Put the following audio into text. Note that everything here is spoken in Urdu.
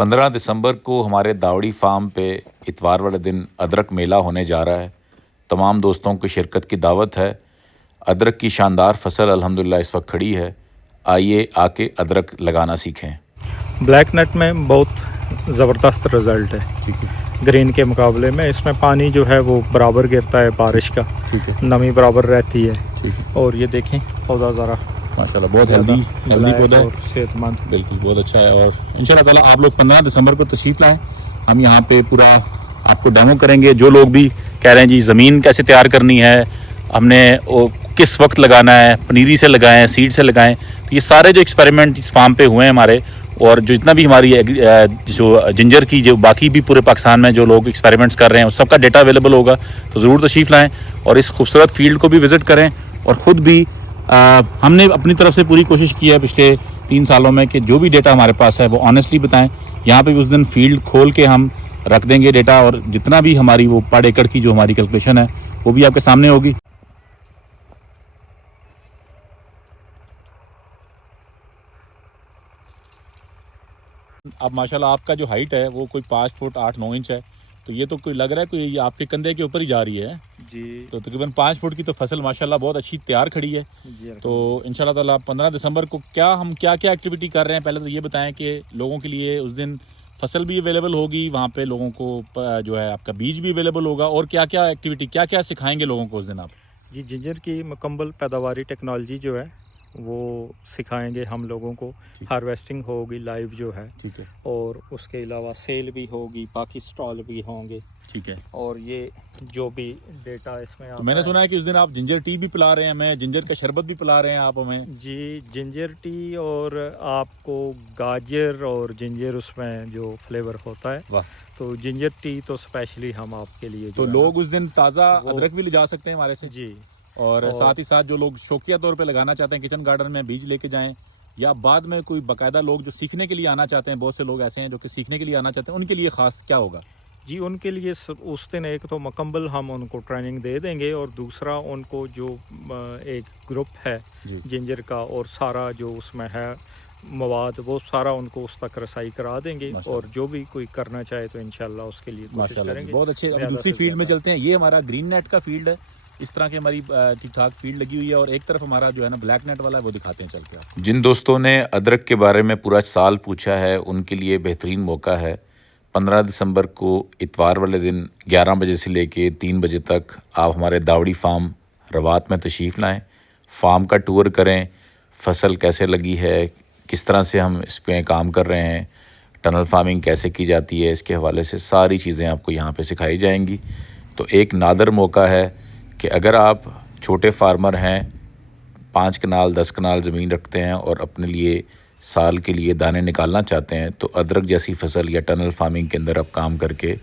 15 دسمبر کو ہمارے داوڑی فارم پہ اتوار والے دن ادرک میلہ ہونے جا رہا ہے۔ تمام دوستوں کی شرکت کی دعوت ہے۔ ادرک کی شاندار فصل الحمدللہ اس وقت کھڑی ہے۔ آئیے آ کے ادرک لگانا سیکھیں۔ بلیک نٹ میں بہت زبردست رزلٹ ہے گرین کے مقابلے میں۔ اس میں پانی جو ہے وہ برابر گرتا ہے بارش کا، نمی برابر رہتی ہے۔ اور یہ دیکھیں پودا ذرا ماشاءاللہ بہت ہیلدی پودا ہے، صحت مند، بالکل بہت اچھا ہے۔ اور انشاءاللہ تعالیٰ آپ لوگ 15 دسمبر کو تشریف لائیں، ہم یہاں پہ پورا آپ کو ڈیمو کریں گے۔ جو لوگ بھی کہہ رہے ہیں جی زمین کیسے تیار کرنی ہے، ہم نے کس وقت لگانا ہے، پنیری سے لگائیں، سیڈ سے لگائیں، تو یہ سارے جو ایکسپیریمنٹ اس فارم پہ ہوئے ہیں ہمارے، اور جو اتنا بھی ہماری جو جنجر کی جو باقی بھی پورے پاکستان میں جو لوگ ایکسپیریمنٹس کر رہے ہیں اس سب کا ڈیٹا اویلیبل ہوگا، تو ضرور تشریف لائیں اور اس خوبصورت فیلڈ کو بھی وزٹ کریں۔ اور خود بھی ہم نے اپنی طرف سے پوری کوشش کی ہے پچھلے 3 سالوں میں کہ جو بھی ڈیٹا ہمارے پاس ہے وہ آنیسٹلی بتائیں۔ یہاں پہ بھی اس دن فیلڈ کھول کے ہم رکھ دیں گے ڈیٹا، اور جتنا بھی ہماری وہ پر ایکڑ کی جو ہماری کیلکولیشن ہے وہ بھی آپ کے سامنے ہوگی۔ اب ماشاءاللہ آپ کا جو ہائٹ ہے وہ کوئی 5 فٹ 8-9 انچ ہے، تو یہ تو کوئی لگ رہا ہے کوئی آپ کے کندھے کے اوپر ہی جا رہی ہے جی، تو تقریباً 5 فٹ کی تو فصل ماشاءاللہ بہت اچھی تیار کھڑی ہے۔ جی تو انشاءاللہ تعالیٰ 15 دسمبر کو ہم کیا ایکٹیویٹی کر رہے ہیں، پہلے تو یہ بتائیں کہ لوگوں کے لیے اس دن فصل بھی اویلیبل ہوگی، وہاں پہ لوگوں کو جو ہے آپ کا بیج بھی اویلیبل ہوگا، اور کیا ایکٹیویٹی کیا سکھائیں گے لوگوں کو اس دن آپ؟ جی، جنجر کی مکمل پیداواری ٹیکنالوجی جو ہے وہ سکھائیں گے ہم لوگوں کو۔ ہارویسٹنگ ہوگی لائیو جو ہے، ٹھیک ہے، اور اس کے علاوہ سیل بھی ہوگی، باقی اسٹال بھی ہوں گے، ٹھیک ہے۔ اور یہ جو بھی ڈیٹا اس میں تو میں نے سنا ہے کہ اس دن آپ جنجر ٹی بھی پلا رہے ہیں ہمیں، جنجر کا شربت بھی پلا رہے ہیں آپ ہمیں۔ جی، جنجر ٹی، اور آپ کو گاجر اور جنجر اس میں جو فلیور ہوتا ہے، واہ، تو جنجر ٹی تو اسپیشلی ہم آپ کے لیے تو لوگ اس دن تازہ ادرک بھی لے جا سکتے ہیں ہمارے سے، جی، اور ساتھ ہی ساتھ جو لوگ شوقیہ طور پہ لگانا چاہتے ہیں کچن گارڈن میں بیج لے کے جائیں، یا بعد میں کوئی باقاعدہ لوگ جو سیکھنے کے لیے آنا چاہتے ہیں، بہت سے لوگ ایسے ہیں جو کہ سیکھنے کے لیے آنا چاہتے ہیں، ان کے لیے خاص کیا ہوگا؟ جی، ان کے لیے اس دن ایک تو مکمل ہم ان کو ٹریننگ دے دیں گے، اور دوسرا ان کو جو ایک گروپ ہے جنجر کا، اور سارا جو اس میں ہے مواد وہ سارا ان کو اس تک رسائی کرا دیں گے، اور جو بھی کوئی کرنا چاہے تو انشاءاللہ اس کے لیے کوشش کریں گے۔ بہت اچھے۔ ابھی دوسری فیلڈ میں چلتے ہیں، یہ ہمارا گرین نیٹ کا فیلڈ ہے، اس طرح کی ہماری ٹھیک ٹھاک فیلڈ لگی ہوئی ہے، اور ایک طرف ہمارا جو ہے نا بلیک نیٹ والا ہے وہ دکھاتے ہیں چل کے آپ۔ جن دوستوں نے ادرک کے بارے میں پورا سال پوچھا ہے ان کے لیے بہترین موقع ہے۔ 15 دسمبر کو اتوار والے دن 11 بجے سے لے کے 3 بجے تک آپ ہمارے داوڑی فارم روات میں تشریف لائیں، فارم کا ٹور کریں، فصل کیسے لگی ہے، کس طرح سے ہم اس پہ کام کر رہے ہیں، ٹنل فارمنگ کیسے کی جاتی ہے، اس کے حوالے سے ساری چیزیں آپ کو یہاں پہ سکھائی جائیں گی۔ تو ایک نادر موقع ہے کہ اگر آپ چھوٹے فارمر ہیں، 5 کنال 10 کنال زمین رکھتے ہیں اور اپنے لیے سال کے لیے دانے نکالنا چاہتے ہیں، تو ادرک جیسی فصل یا ٹنل فارمنگ کے اندر آپ کام کر کے